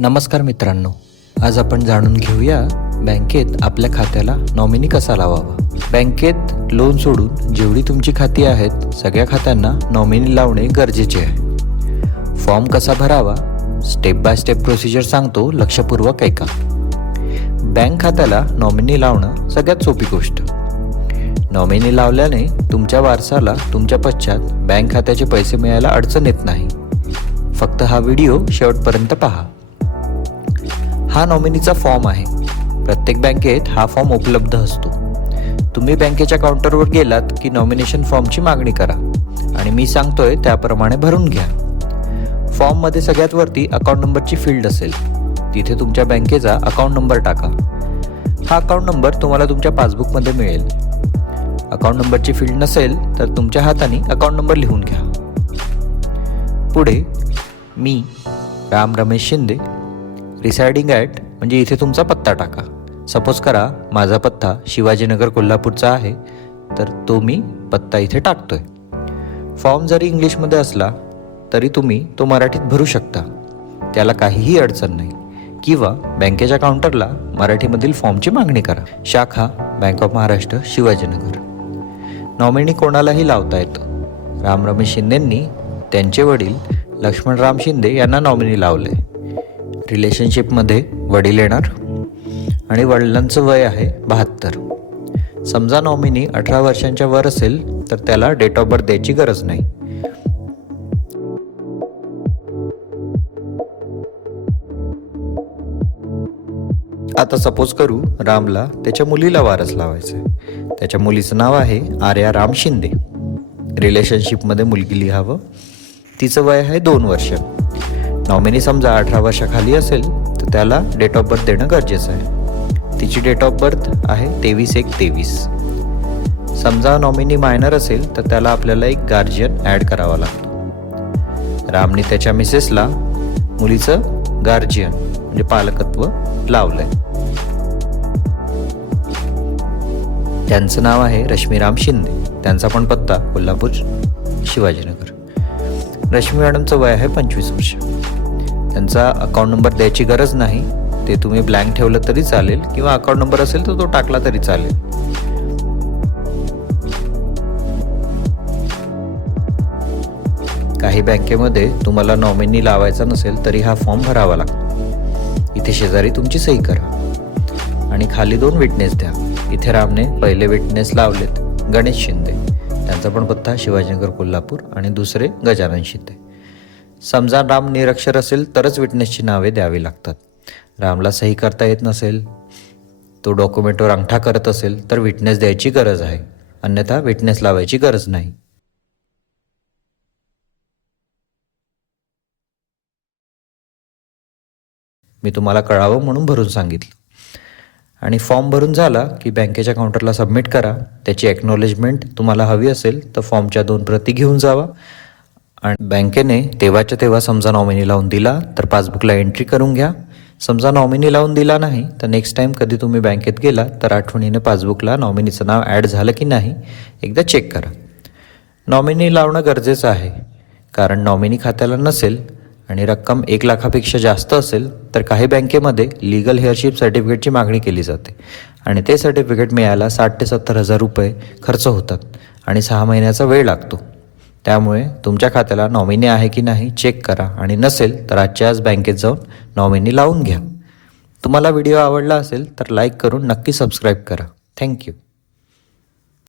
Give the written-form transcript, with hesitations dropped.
नमस्कार मित्रांनो, आज आपण जाणून घेऊया बँकेत आपल्या खात्याला नॉमिनी कसा लावावा। बँकेत लोन सोडून जेवढी तुमची खाती आहेत सगळ्या खात्यांना नॉमिनी लावणे गरजेचे आहे। फॉर्म कसा भरावा, स्टेप बाय स्टेप प्रोसिजर सांगतो, लक्षपूर्वक ऐका। बँक खात्याला नॉमिनी लावणं सगळ्यात सोपी गोष्ट। नॉमिनी लावल्याने तुमच्या वारसाला तुमच्या पश्चात बँक खात्याचे पैसे मिळायला अडचण येत नाही। फक्त हा व्हिडिओ शेवटपर्यंत पहा। हा नॉमिनीचा फॉर्म आहे। प्रत्येक बँकेत हा फॉर्म उपलब्ध असतो। तुम्ही बँकेच्या काउंटरवर गेलात की नॉमिनेशन फॉर्मची मागणी करा आणि मी सांगतोय त्याप्रमाणे भरून घ्या। फॉर्ममध्ये सगळ्यात वरती अकाउंट नंबरची फील्ड असेल, तिथे तुमच्या बँकेचा अकाउंट नंबर टाका। हा अकाउंट नंबर तुम्हाला तुमच्या पासबुकमध्ये मिळेल। अकाउंट नंबरची फील्ड नसेल तर तुमच्या हाताने अकाउंट नंबर लिहून घ्या। पुढे मी राम रमेश शिंदे रिसाइडिंग ॲट म्हणजे इथे तुमचा पत्ता टाका। सपोज करा माझा पत्ता शिवाजीनगर कोल्हापूरचा आहे, तर तो मी पत्ता इथे टाकतोय। फॉर्म जरी इंग्लिशमध्ये असला तरी तुम्ही तो मराठीत भरू शकता, त्याला काहीही अडचण नाही। किंवा बँकेच्या काउंटरला मराठीमधील फॉर्मची मागणी करा। शाखा bank of Maharashtra Shivajinagar. Nominee कोणालाही लावता येतं। राम रमेश शिंदेंनी त्यांचे वडील लक्ष्मणराम शिंदे यांना नॉमिनी लावले। रिलेशनशिपमध्ये वडील येणार आणि वडिलांचं वय आहे 72। समजा नॉमिनी 18 वर्षांच्या वर असेल तर त्याला डेट ऑफ बर्थ द्यायची गरज नाही। आता सपोज करू रामला त्याच्या मुलीला वारस लावायचंय। त्याच्या मुलीचं नाव आहे आर्या राम शिंदे। रिलेशनशिपमध्ये मुलगी लिहावं। तिचं वय आहे 2 वर्ष। नॉमिनी समजा 18 वर्षाखाली असेल तर त्याला डेट ऑफ बर्थ देणं गरजेचं आहे। तिची डेट ऑफ बर्थ आहे 23/1/23। समजा नॉमिनी मायनर असेल तर त्याला आपल्याला एक गार्जियन ॲड करावा लागतो। रामने त्याच्या मिसेसला मुलीचं गार्जियन म्हणजे पालकत्व लावलंय। त्यांचं नाव आहे रश्मीराम शिंदे। त्यांचा पण पत्ता कोल्हापूर शिवाजीनगर। रश्मी मॅडमचं वय आहे 25 वर्ष। त्यांचा अकाउंट नंबर द्यायची गरज नाही, ते तुम्ही ब्लँक ठेवलं तरी चालेल किंवा अकाउंट नंबर असेल तर तो टाकला तरी चालेल। काही बँकेमध्ये तुम्हाला नॉमिनी लावायचा नसेल तरी हा फॉर्म भरावा लागतो। इथे शेजारी तुमची सही करा आणि खाली 2 विटनेस द्या। इथे रामने पहिले विटनेस लावलेत गणेश शिंदे, त्यांचा पण पत्ता शिवाजीनगर कोल्हापूर, आणि दुसरे गजानन शिंदे। समजा राम निरक्षर असेल तरच विटनेसची नावे द्यावी लागतात। रामला सही करता येत नसेल, तो डॉक्युमेंटवर अंगठा करत असेल तर विटनेस द्यायची गरज आहे, अन्यथा विटनेस लावायची गरज नाही। मी तुम्हाला कळावं म्हणून भरून सांगितलं। आणि फॉर्म भरून झाला की बँकेच्या काउंटरला सबमिट करा। त्याची एक्नॉलेजमेंट तुम्हाला हवी असेल तर फॉर्मच्या 2 प्रती घेऊन जावा आणि बँकेने तेव्हाच्या तेव्हा समजा नॉमिनी लावून दिला तर पासबुकला एंट्री करून घ्या। समजा नॉमिनी लावून दिला नाही तर नेक्स्ट टाइम कधी तुम्ही बँकेत गेला तर आठवणीने पासबुकला नॉमिनीचं नाव ॲड झालं की नाही एकदा चेक करा। नॉमिनी लावणं गरजेचं आहे, कारण नॉमिनी खात्याला नसेल आणि रक्कम 1 लाखापेक्षा जास्त असेल तर काही बँकेमध्ये लीगल हेअरशिप सर्टिफिकेटची मागणी केली जाते आणि ते सर्टिफिकेट मिळायला 60,000 ते 70,000 रुपये खर्च होतात आणि 6 महिन्याचा वेळ लागतो। त्यामुळे तुमच्या खात्याला नॉमिनी आहे की नाही चेक करा आणि नसेल तर आजच्या आज बँकेत जाऊन नॉमिनी लावून घ्या। तुम्हाला व्हिडिओ आवडला असेल तर लाईक करून नक्की सबस्क्राईब करा। थँक्यू।